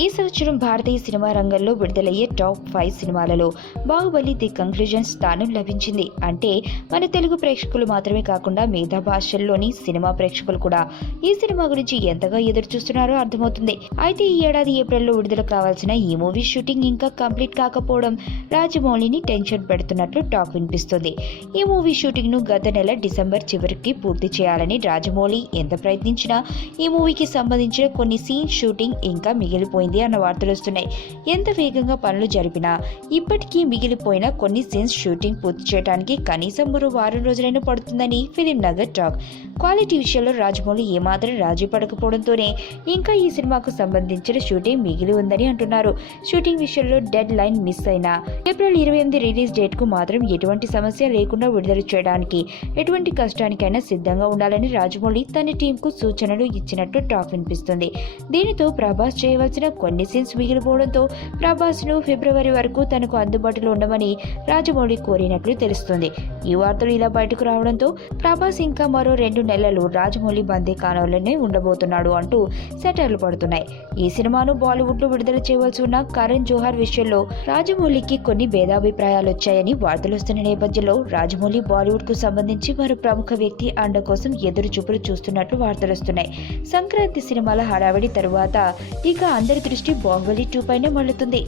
ఈ సంవత్సరం భారతీయ సినిమా రంగంలో విడుదలయ్యే టాప్ 5 సినిమాలలో బాహుబలి ది కంక్లూజన్ స్థానం లభించింది. అంటే మన తెలుగు ప్రేక్షకులు మాత్రమే కాకుండా మిగతా భాషల్లోని సినిమా ప్రేక్షకులు కూడా ఈ సినిమా గురించి ఎంతగా ఎదురు చూస్తున్నారో అర్థమవుతుంది. అయితే ఈ ఏడాది ఏప్రిల్లో విడుదల కావాల్సిన ఈ మూవీ షూటింగ్ ఇంకా కంప్లీట్ కాకపోవడం రాజమౌళిని టెన్షన్ పెడుతున్నట్లు టాక్ వినిపిస్తుంది. ఈ మూవీ షూటింగ్ ను గత నెల డిసెంబర్ చివరికి పూర్తి చేయాలని రాజమౌళి ఎంత ప్రయత్నించినా ఈ మూవీకి సంబంధించిన కొన్ని సీన్ షూటింగ్ ఇంకా మిగిలిపోయింది అన్న వార్తలు వస్తున్నాయి. ఎంత వేగంగా పనులు జరిపినా ఇప్పటికీ మిగిలిపోయిన కొన్ని సీన్స్ షూటింగ్ పూర్తి చేయడానికి కనీసం మరో వారం రోజులైనా పడుతుందని ఫిలిం నగర్ టాక్. క్వాలిటీ విషయంలో రాజమౌళి ఏమాత్రం రాజీ పడకపోవడంతోనే ఇంకా ఈ సినిమాకు సంబంధించిన షూటింగ్ మిగిలి ఉందని అంటున్నారు. షూటింగ్ విషయంలో డెడ్ లైన్ మిస్ అయినా ఏప్రిల్ 28 రిలీజ్ డేట్ కు మాత్రం ఎటువంటి సమస్య లేకుండా విడుదల చేయడానికి ఎటువంటి కష్టానికైనా సిద్ధంగా ఉండాలని రాజమౌళి తన టీం కు సూచనలు ఇచ్చినట్టు టాక్ వినిపిస్తుంది. దీనితో ప్రభాస్ చేయవలసిన కొన్ని సీన్స్ మిగిలిపోవడంతో ప్రభాస్ ను ఫిబ్రవరి వరకు తనకు అందుబాటులో ఉండమని రాజమౌళి కోరినట్లు తెలుస్తుంది. ఈ వార్తలు ఇలా బయటకు రావడంతో ప్రభాస్ ఇంకా మరో 2 నెలలు రాజమౌళి బందీ కాలంలోనే ఉండబోతున్నాడు అంటూ సెటర్లు పడుతున్నాయి. ఈ సినిమాను బాలీవుడ్ లో విడుదల చేయవలసి ఉన్న కరణ్ జోహార్ విషయంలో రాజమౌళికి కొన్ని భేదాభిప్రాయాలు వచ్చాయని వార్తలు వస్తున్న నేపథ్యంలో రాజమౌళి బాలీవుడ్ కు సంబంధించి మరో ప్రముఖ వ్యక్తి అండ కోసం ఎదురు చూపులు చూస్తున్నట్లు వార్తలు వస్తున్నాయి. సంక్రాంతి సినిమాల హడావిడి తరువాత ఇక అందరి దృష్టి బాహుబలి 2 పైనే మళ్లుతుంది.